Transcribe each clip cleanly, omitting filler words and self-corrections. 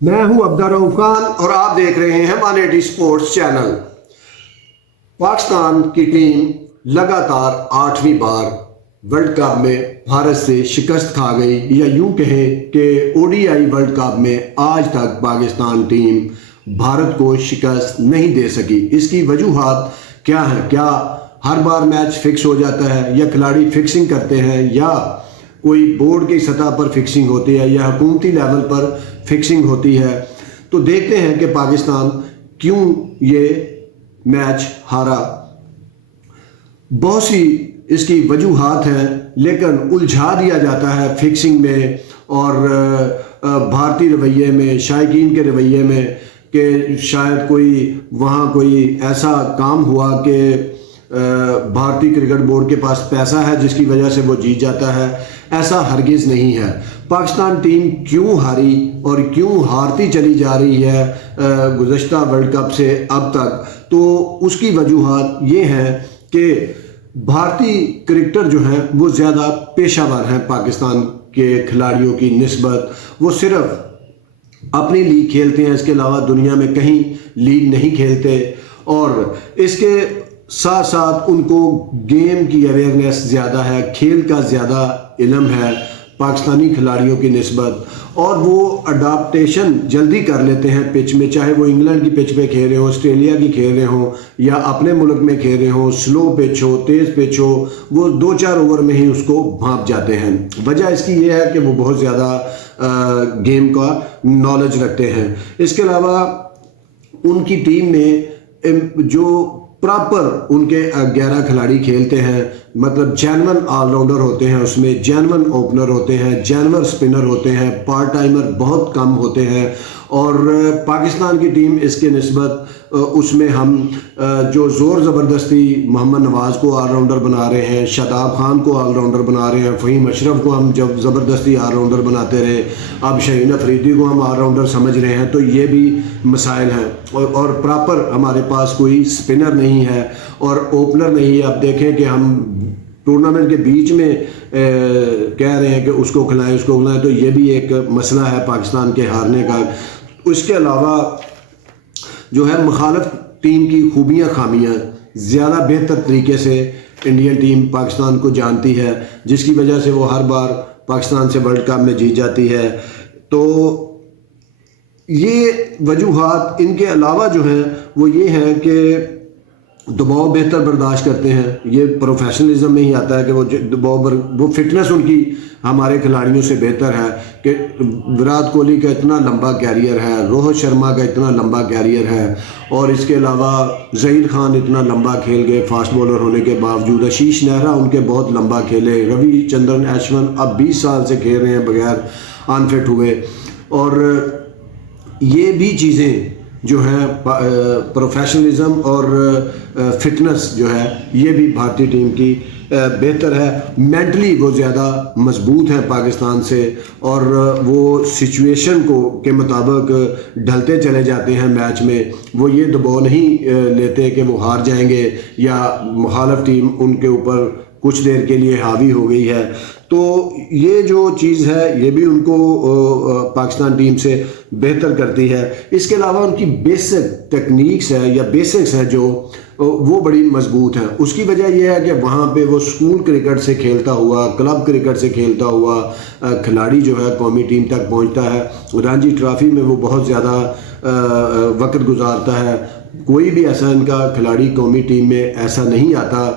میں ہوں عبدالرؤف خان اور آپ دیکھ رہے ہیں 180 سپورٹس چینل۔ پاکستان کی ٹیم لگاتار 8ویں بار ورلڈ کپ میں بھارت سے شکست کھا گئی، یا یوں کہیں کہ O D I world cup میں آج تک پاکستان ٹیم بھارت کو شکست نہیں دے سکی۔ اس کی وجوہات کیا ہیں؟ کیا ہر بار میچ فکس ہو جاتا ہے، یا کھلاڑی فکسنگ کرتے ہیں، یا کوئی بورڈ کی سطح پر فکسنگ ہوتی ہے، یا حکومتی لیول پر فکسنگ ہوتی ہے؟ تو دیکھتے ہیں کہ پاکستان کیوں یہ میچ ہارا۔ بہت سی اس کی وجوہات ہیں، لیکن الجھا دیا جاتا ہے فکسنگ میں اور بھارتی رویے میں، شائقین کے رویے میں، کہ شاید وہاں کوئی ایسا کام ہوا کہ بھارتی کرکٹ بورڈ کے پاس پیسہ ہے جس کی وجہ سے وہ جیت جاتا ہے۔ ایسا ہرگز نہیں ہے۔ پاکستان ٹیم کیوں ہاری اور کیوں ہارتی چلی جا رہی ہے گزشتہ ورلڈ کپ سے اب تک، تو اس کی وجوہات یہ ہیں کہ بھارتی کرکٹر جو ہیں وہ زیادہ پیشہ ور ہیں پاکستان کے کھلاڑیوں کی نسبت۔ وہ صرف اپنی لیگ کھیلتے ہیں، اس کے علاوہ دنیا میں کہیں لیگ نہیں کھیلتے، اور اس کے ساتھ ساتھ ان کو گیم کی اویئرنیس زیادہ ہے، کھیل کا زیادہ علم ہے پاکستانی کھلاڑیوں کی نسبت، اور وہ اڈاپٹیشن جلدی کر لیتے ہیں پچ میں، چاہے وہ انگلینڈ کی پچ پہ کھیل رہے ہوں، آسٹریلیا کی کھیل رہے ہوں، یا اپنے ملک میں کھیل رہے ہوں، سلو پچ ہو، تیز پچ ہو، وہ 2-4 اوور میں ہی اس کو بھانپ جاتے ہیں۔ وجہ اس کی یہ ہے کہ وہ بہت زیادہ گیم کا نالج رکھتے ہیں۔ اس کے علاوہ ان کی ٹیم میں جو پراپر ان کے 11 کھلاڑی کھیلتے ہیں، مطلب جینون آل راؤنڈر ہوتے ہیں، اس میں جینون اوپنر ہوتے ہیں، جینور سپنر ہوتے ہیں، پارٹ ٹائمر بہت کم ہوتے ہیں، اور پاکستان کی ٹیم اس کے نسبت اس میں ہم جو زور زبردستی محمد نواز کو آل راؤنڈر بنا رہے ہیں، شاداب خان کو آل راؤنڈر بنا رہے ہیں، فہیم اشرف کو ہم جب زبردستی آل راؤنڈر بناتے رہے، اب شہین افریدی کو ہم آل راؤنڈر سمجھ رہے ہیں، تو یہ بھی مسائل ہیں۔ اور پراپر ہمارے پاس کوئی سپنر نہیں ہے اور اوپنر نہیں ہے۔ اب دیکھیں کہ ہم ٹورنامنٹ کے بیچ میں کہہ رہے ہیں کہ اس کو کھلائیں، اس کو کھلائیں، تو یہ بھی ایک مسئلہ ہے پاکستان کے ہارنے کا۔ اس کے علاوہ جو ہے مخالف ٹیم کی خوبیاں خامیاں زیادہ بہتر طریقے سے انڈین ٹیم پاکستان کو جانتی ہے، جس کی وجہ سے وہ ہر بار پاکستان سے ورلڈ کپ میں جیت جاتی ہے۔ تو یہ وجوہات ان کے علاوہ جو ہیں وہ یہ ہیں کہ دباؤ بہتر برداشت کرتے ہیں۔ یہ پروفیشنلزم میں ہی آتا ہے کہ وہ فٹنس ان کی ہمارے کھلاڑیوں سے بہتر ہے، کہ وراٹ کوہلی کا اتنا لمبا کیریئر ہے، روہت شرما کا اتنا لمبا کیریئر ہے، اور اس کے علاوہ ظہیر خان اتنا لمبا کھیل گئے فاسٹ بولر ہونے کے باوجود، آشیش نہرا ان کے بہت لمبا کھیلے، روی چندرن اشون اب 20 سال سے کھیل رہے ہیں بغیر انفٹ ہوئے، اور یہ بھی چیزیں جو ہیں پروفیشنلزم اور فٹنس جو ہے یہ بھی بھارتی ٹیم کی بہتر ہے۔ مینٹلی وہ زیادہ مضبوط ہیں پاکستان سے، اور وہ سچویشن کے مطابق ڈھلتے چلے جاتے ہیں میچ میں۔ وہ یہ دباؤ نہیں لیتے کہ وہ ہار جائیں گے یا مخالف ٹیم ان کے اوپر کچھ دیر کے لیے حاوی ہو گئی ہے۔ تو یہ جو چیز ہے یہ بھی ان کو پاکستان ٹیم سے بہتر کرتی ہے۔ اس کے علاوہ ان کی بیسک ٹیکنیکس ہے یا بیسکس ہیں جو وہ بڑی مضبوط ہیں۔ اس کی وجہ یہ ہے کہ وہاں پہ وہ اسکول کرکٹ سے کھیلتا ہوا، کلب کرکٹ سے کھیلتا ہوا کھلاڑی جو ہے قومی ٹیم تک پہنچتا ہے۔ رانجی ٹرافی میں وہ بہت زیادہ وقت گزارتا ہے۔ کوئی بھی ایسا ان کا کھلاڑی قومی ٹیم میں ایسا نہیں آتا،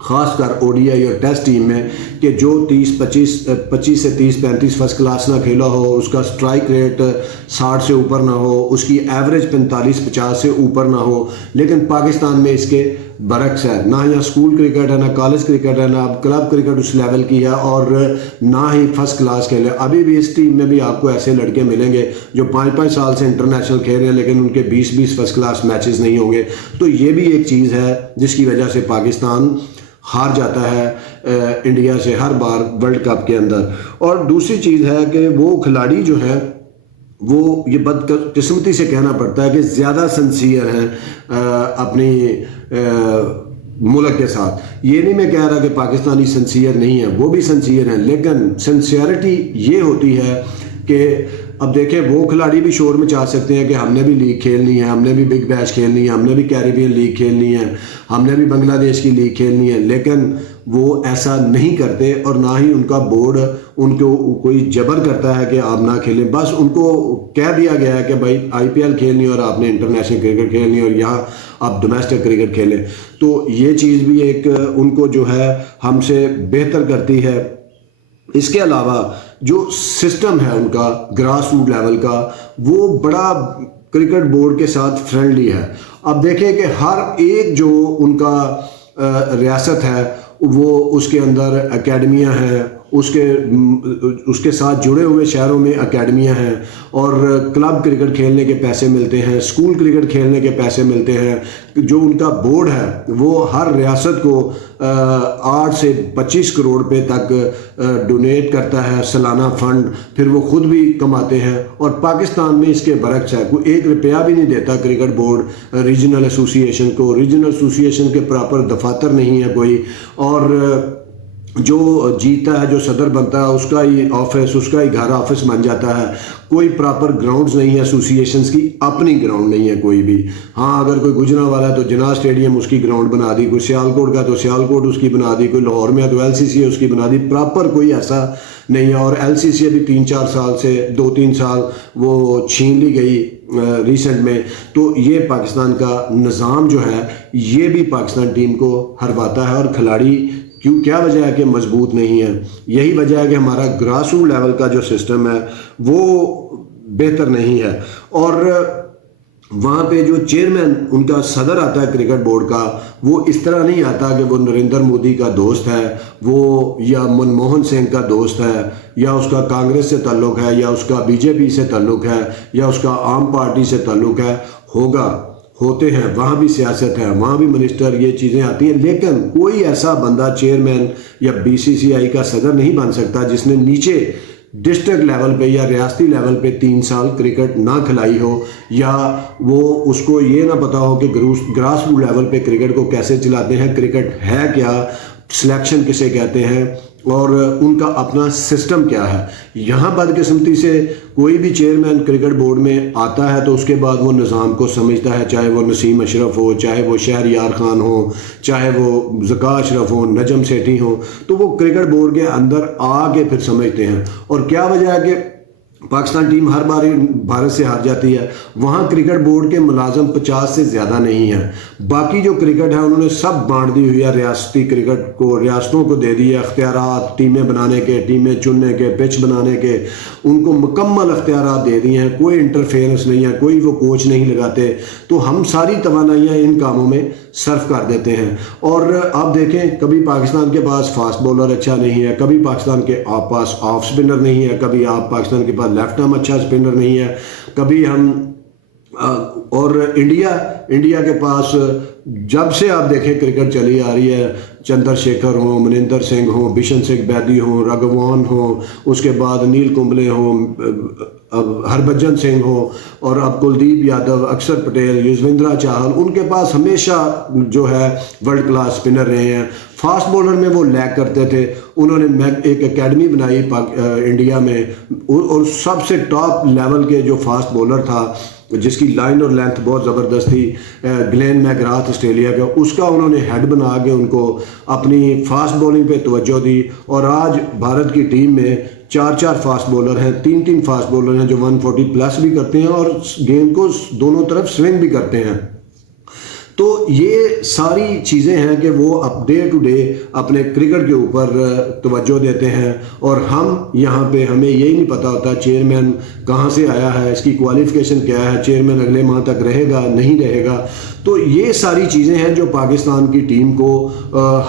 خاص کر او ڈی آئی اور ٹیسٹ ٹیم میں، کہ جو 25 سے 30-35 فرسٹ کلاس نہ کھیلا ہو، اس کا سٹرائک ریٹ 60 سے اوپر نہ ہو، اس کی ایوریج 45-50 سے اوپر نہ ہو۔ لیکن پاکستان میں اس کے برعکس ہے، نہ یہاں اسکول کرکٹ ہے، نہ کالج کرکٹ ہے، نہ اب کلب کرکٹ اس لیول کی ہے، اور نہ ہی فرسٹ کلاس کھیلے۔ ابھی بھی اس ٹیم میں بھی آپ کو ایسے لڑکے ملیں گے جو 5-5 سال سے انٹرنیشنل کھیل رہے ہیں، لیکن ان کے 20 فرسٹ کلاس میچز نہیں ہوں گے۔ تو یہ بھی ایک چیز ہے جس کی وجہ سے پاکستان ہار جاتا ہے انڈیا سے ہر بار ورلڈ کپ کے اندر۔ اور دوسری چیز ہے کہ وہ کھلاڑی جو ہے وہ یہ بدقسمتی سے کہنا پڑتا ہے کہ زیادہ سنسیئر ہیں اپنی ملک کے ساتھ۔ یہ نہیں میں کہہ رہا کہ پاکستانی سنسیئر نہیں ہیں، وہ بھی سنسیئر ہیں، لیکن سنسیئرٹی یہ ہوتی ہے کہ اب دیکھیں وہ کھلاڑی بھی شور مچا سکتے ہیں کہ ہم نے بھی لیگ کھیلنی ہے, ہم نے بھی بگ بیش کھیلنی ہے, ہم نے بھی کیریبین لیگ کھیلنی ہے, ہم نے بھی بنگلہ دیش کی لیگ کھیلنی ہے, لیکن وہ ایسا نہیں کرتے اور نہ ہی ان کا بورڈ ان کو کوئی جبر کرتا ہے کہ آپ نہ کھیلیں. بس ان کو کہہ دیا گیا ہے کہ بھائی آئی پی ایل کھیلنی اور آپ نے انٹرنیشنل کرکٹ کھیلنی اور یہاں آپ ڈومیسٹک کرکٹ کھیلیں. تو یہ چیز بھی ایک ان کو جو ہے ہم سے بہتر کرتی ہے. اس کے علاوہ جو سسٹم ہے ان کا گراس روٹ لیول کا, وہ بڑا کرکٹ بورڈ کے ساتھ فرینڈلی ہے. اب دیکھیں کہ ہر ایک جو ان کا ریاست ہے وہ اس کے اندر اکیڈمیاں ہیں, اس کے ساتھ جڑے ہوئے شہروں میں اکیڈمیاں ہیں, اور کلب کرکٹ کھیلنے کے پیسے ملتے ہیں, اسکول کرکٹ کھیلنے کے پیسے ملتے ہیں. جو ان کا بورڈ ہے وہ ہر ریاست کو 8 سے 25 کروڑ روپے تک ڈونیٹ کرتا ہے سالانہ فنڈ, پھر وہ خود بھی کماتے ہیں. اور پاکستان میں اس کے برعکس ہے, کوئی 1 روپیہ بھی نہیں دیتا کرکٹ بورڈ ریجنل ایسوسی ایشن کو. ریجنل ایسوسی ایشن کے پراپر دفاتر نہیں ہے کوئی, اور جو جیتا ہے, جو صدر بنتا ہے, اس کا ہی آفس, اس کا ہی گھر آفس بن جاتا ہے. کوئی پراپر گراؤنڈز نہیں ہے ایسوسی ایشنز کی, اپنی گراؤنڈ نہیں ہے کوئی بھی. ہاں اگر کوئی گجرا والا ہے تو جناح اسٹیڈیم اس کی گراؤنڈ بنا دی, کوئی سیالکوٹ کا تو سیالکوٹ اس کی بنا دی, کوئی لاہور میں ہے تو ایل سی سی اس کی بنا دی. پراپر کوئی ایسا نہیں ہے. اور ایل سی سی ابھی 3-4 سال سے 2-3 سال وہ چھین لی گئی ریسنٹ میں. تو یہ پاکستان کا نظام جو ہے یہ بھی پاکستان ٹیم کو ہرواتا ہے. اور کھلاڑی کیا وجہ ہے کہ مضبوط نہیں ہے؟ یہی وجہ ہے کہ ہمارا گراس روٹ لیول کا جو سسٹم ہے وہ بہتر نہیں ہے. اور وہاں پہ جو چیئرمین ان کا صدر آتا ہے کرکٹ بورڈ کا, وہ اس طرح نہیں آتا کہ وہ نریندر مودی کا دوست ہے, وہ یا منموہن سنگھ کا دوست ہے, یا اس کا کانگریس سے تعلق ہے, یا اس کا بی جے پی سے تعلق ہے, یا اس کا عام پارٹی سے تعلق ہے. ہوتے ہیں وہاں بھی سیاست ہے, وہاں بھی منسٹر, یہ چیزیں آتی ہیں. لیکن کوئی ایسا بندہ چیئرمین یا بی سی سی آئی کا صدر نہیں بن سکتا جس نے نیچے ڈسٹرکٹ لیول پہ یا ریاستی لیول پہ 3 سال کرکٹ نہ کھلائی ہو, یا وہ اس کو یہ نہ پتا ہو کہ گراس روٹ لیول پہ کرکٹ کو کیسے چلاتے ہیں, کرکٹ ہے کیا, سلیکشن کسے کہتے ہیں, اور ان کا اپنا سسٹم کیا ہے. یہاں بدقسمتی سے کوئی بھی چیئرمین کرکٹ بورڈ میں آتا ہے تو اس کے بعد وہ نظام کو سمجھتا ہے, چاہے وہ نسیم اشرف ہو, چاہے وہ شہریار خان ہو, چاہے وہ ذکا اشرف ہو, نجم سیٹھی ہو, تو وہ کرکٹ بورڈ کے اندر آ کے پھر سمجھتے ہیں. اور کیا وجہ ہے کہ پاکستان ٹیم ہر بار بھارت سے ہار جاتی ہے؟ وہاں کرکٹ بورڈ کے ملازم 50 سے زیادہ نہیں ہیں. باقی جو کرکٹ ہے انہوں نے سب بانٹ دی ہوئی ہے ریاستی کرکٹ کو, ریاستوں کو دے دی ہے اختیارات, ٹیمیں بنانے کے, ٹیمیں چننے کے, پچ بنانے کے, ان کو مکمل اختیارات دے دیے ہیں. کوئی انٹرفیئرنس نہیں ہے, کوئی وہ کوچ نہیں لگاتے. تو ہم ساری توانائیاں ان کاموں میں صرف کر دیتے ہیں. اور آپ دیکھیں کبھی پاکستان کے پاس فاسٹ بولر اچھا نہیں ہے, کبھی پاکستان کے پاس آف سپنر نہیں ہے, کبھی آپ پاکستان کے پاس لیفٹ آرم اچھا سپنر نہیں ہے, کبھی ہم اور انڈیا کے پاس جب سے آپ دیکھیں کرکٹ چلی آ رہی ہے, چندر شیکھر ہوں, منندر سنگھ ہوں, بشن سنگھ بیدی ہوں, راگھوان ہوں, اس کے بعد نیل کمبلے ہوں, ہربھجن سنگھ ہوں, اور اب کلدیپ یادو, اکشر پٹیل, یزویندرا چاہل, ان کے پاس ہمیشہ جو ہے ورلڈ کلاس سپنر رہے ہیں. فاسٹ بولر میں وہ لیگ کرتے تھے, انہوں نے ایک اکیڈمی بنائی انڈیا میں, اور سب سے ٹاپ لیول کے جو فاسٹ بولر تھا جس کی لائن اور لینتھ بہت زبردست تھی, گلین میگراتھ آسٹریلیا کا, اس کا انہوں نے ہیڈ بنا کے ان کو اپنی فاسٹ بولنگ پہ توجہ دی. اور آج بھارت کی ٹیم میں 4 فاسٹ بولر ہیں, 3 فاسٹ بولر ہیں جو 140 پلس بھی کرتے ہیں اور گیم کو دونوں طرف سوئنگ بھی کرتے ہیں. تو یہ ساری چیزیں ہیں کہ وہ اب ڈے ٹو ڈے اپنے کرکٹ کے اوپر توجہ دیتے ہیں. اور ہم یہاں پہ ہمیں یہی نہیں پتہ ہوتا چیئرمین کہاں سے آیا ہے, اس کی کوالیفیکیشن کیا ہے, چیئرمین اگلے ماہ تک رہے گا نہیں رہے گا. تو یہ ساری چیزیں ہیں جو پاکستان کی ٹیم کو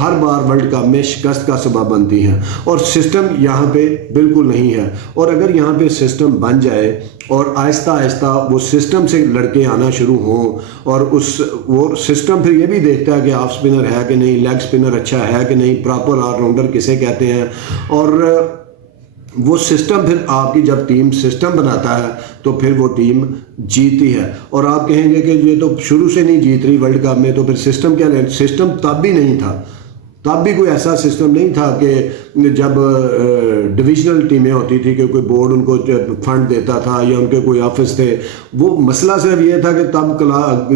ہر بار ورلڈ کپ میں شکست کا سبب بنتی ہیں. اور سسٹم یہاں پہ بالکل نہیں ہے. اور اگر یہاں پہ سسٹم بن جائے اور آہستہ آہستہ وہ سسٹم سے لڑکے آنا شروع ہوں, اور وہ سسٹم پھر یہ بھی دیکھتا ہے کہ آف سپنر ہے کہ نہیں, لیگ سپنر اچھا ہے کہ نہیں, پراپر آل راؤنڈر کسے کہتے ہیں, اور وہ سسٹم پھر آپ کی جب ٹیم سسٹم بناتا ہے تو پھر وہ ٹیم جیتی ہے. اور آپ کہیں گے کہ یہ تو شروع سے نہیں جیت رہی ورلڈ کپ میں, تو پھر سسٹم کیا لیں؟ سسٹم تب بھی نہیں تھا. تب بھی کوئی ایسا سسٹم نہیں تھا کہ جب ڈویژنل ٹیمیں ہوتی تھی کہ کوئی بورڈ ان کو فنڈ دیتا تھا یا ان کے کوئی آفس تھے. وہ مسئلہ صرف یہ تھا کہ تب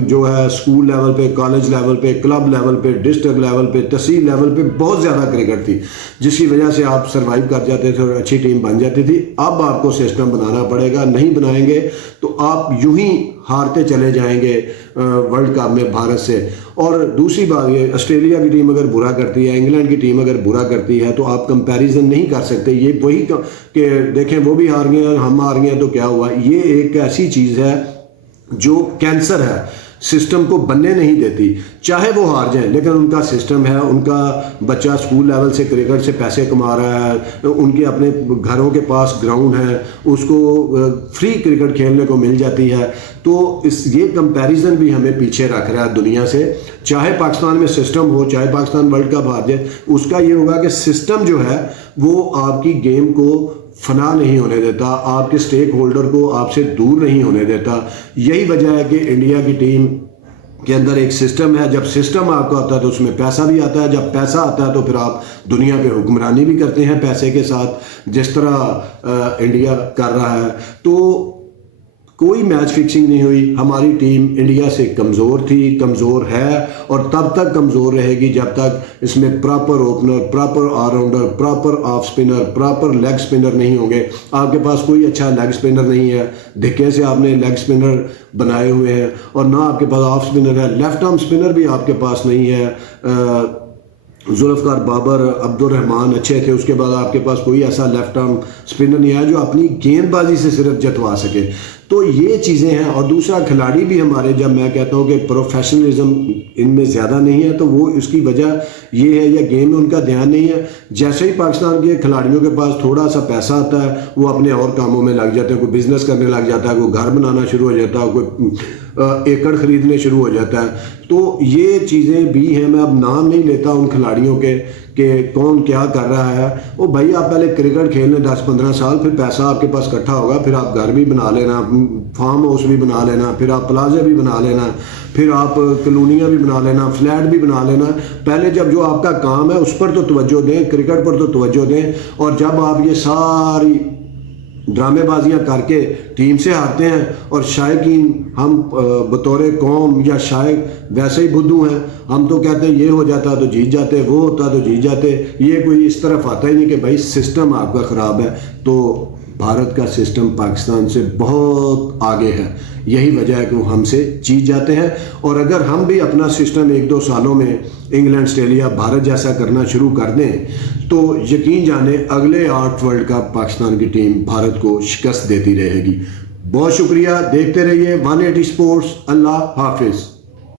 جو ہے اسکول لیول پہ, کالج لیول پہ, کلب لیول پہ, ڈسٹرکٹ لیول پہ, تحصیل لیول پہ بہت زیادہ کرکٹ تھی, جس کی وجہ سے آپ سروائیو کر جاتے تھے اور اچھی ٹیم بن جاتی تھی. اب آپ کو سسٹم بنانا پڑے گا, نہیں بنائیں گے تو آپ یوں ہی ہارتے چلے جائیں گے ورلڈ کپ میں بھارت سے. اور دوسری بات یہ, آسٹریلیا کی ٹیم اگر برا کرتی ہے, انگلینڈ کی ٹیم اگر برا کرتی ہے تو آپ کمپیریزن نہیں کر سکتے. یہ وہی کہ دیکھیں وہ بھی ہار گئے ہیں, ہم ہار گئے ہیں تو کیا ہوا. یہ ایک ایسی چیز ہے جو کینسر ہے, سسٹم کو بننے نہیں دیتی. چاہے وہ ہار جائیں لیکن ان کا سسٹم ہے, ان کا بچہ اسکول لیول سے کرکٹ سے پیسے کما رہا ہے, ان کے اپنے گھروں کے پاس گراؤنڈ ہے, اس کو فری کرکٹ کھیلنے کو مل جاتی ہے. تو یہ کمپیریزن بھی ہمیں پیچھے رکھ رہا ہے دنیا سے. چاہے پاکستان میں سسٹم ہو, چاہے پاکستان ورلڈ کپ ہار جائے, اس کا یہ ہوگا کہ سسٹم جو ہے وہ آپ کی گیم کو فنا نہیں ہونے دیتا, آپ کے سٹیک ہولڈر کو آپ سے دور نہیں ہونے دیتا. یہی وجہ ہے کہ انڈیا کی ٹیم کے اندر ایک سسٹم ہے. جب سسٹم آپ کا آتا ہے تو اس میں پیسہ بھی آتا ہے, جب پیسہ آتا ہے تو پھر آپ دنیا پہ حکمرانی بھی کرتے ہیں پیسے کے ساتھ, جس طرح انڈیا کر رہا ہے. تو کوئی میچ فکسنگ نہیں ہوئی. ہماری ٹیم انڈیا سے کمزور تھی, کمزور ہے اور تب تک کمزور رہے گی جب تک اس میں proper opener, proper all rounder, proper of spinner, proper leg spinner نہیں ہوں گے. آپ کے پاس کوئی اچھا لیگ سپنر نہیں ہے, دھکے سے آپ نے لیگ سپنر بنائے ہوئے ہیں, اور نہ آپ کے پاس آف سپنر ہے. لیفٹ آرم سپنر بھی آپ کے پاس نہیں ہے. ذوالفقار بابر, عبد الرحمان اچھے تھے, اس کے بعد آپ کے پاس کوئی ایسا لیفٹ آرم سپنر نہیں ہے جو اپنی گیند بازی سے صرف جتوا سکے. تو یہ چیزیں ہیں. اور دوسرا, کھلاڑی بھی ہمارے, جب میں کہتا ہوں کہ پروفیشنلزم ان میں زیادہ نہیں ہے تو وہ اس کی وجہ یہ ہے, یا گیم میں ان کا دھیان نہیں ہے. جیسے ہی پاکستان کے کھلاڑیوں کے پاس تھوڑا سا پیسہ آتا ہے وہ اپنے اور کاموں میں لگ جاتے ہیں, کوئی بزنس کرنے لگ جاتا ہے, کوئی گھر بنانا شروع ہو جاتا ہے, کوئی ایکڑ خریدنے شروع ہو جاتا ہے. تو یہ چیزیں بھی ہیں. میں اب نام نہیں لیتا ان کھلاڑیوں کے کہ کون کیا کر رہا ہے. وہ بھائی آپ پہلے کرکٹ کھیل لیں 10-15 سال, پھر پیسہ آپ کے پاس اکٹھا ہوگا, پھر آپ گھر بھی بنا لینا, فارم ہاؤس بھی بنا لینا, پھر آپ پلازے بھی بنا لینا, پھر آپ کلونیاں بھی بنا لینا, فلیٹ بھی بنا لینا. پہلے جب جو آپ کا کام ہے اس پر تو توجہ دیں, کرکٹ پر تو توجہ دیں. اور جب آپ یہ ساری ڈرامے بازیاں کر کے ٹیم سے ہارتے ہیں, اور شائقین ہم بطور قوم یا شائق ویسے ہی بدھو ہیں, ہم تو کہتے ہیں یہ ہو جاتا تو جیت جاتے, وہ ہوتا تو جیت جاتے. یہ کوئی اس طرف آتا ہی نہیں کہ بھائی سسٹم آپ کا خراب ہے. تو بھارت کا سسٹم پاکستان سے بہت آگے ہے. یہی وجہ ہے کہ وہ ہم سے جیت جاتے ہیں. اور اگر ہم بھی اپنا سسٹم 1-2 سالوں میں انگلینڈ, آسٹریلیا, بھارت جیسا کرنا شروع کر دیں تو یقین جانیں اگلے 8 ورلڈ کپ پاکستان کی ٹیم بھارت کو شکست دیتی رہے گی. بہت شکریہ, دیکھتے رہیے 180 اسپورٹس. اللہ حافظ.